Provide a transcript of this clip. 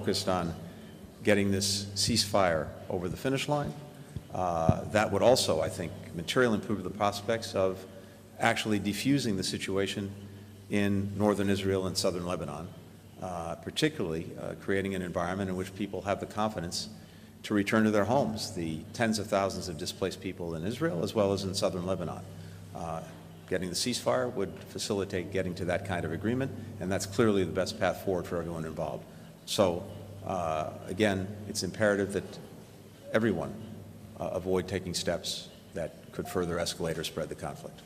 focused on getting this ceasefire over the finish line. That would also, I think, materially improve the prospects of actually defusing the situation in northern Israel and southern Lebanon, particularly creating an environment in which people have the confidence to return to their homes, the tens of thousands of displaced people in Israel as well as in southern Lebanon. Getting the ceasefire would facilitate getting to that kind of agreement, and that's clearly the best path forward for everyone involved. So, again, it's imperative that everyone avoid taking steps that could further escalate or spread the conflict.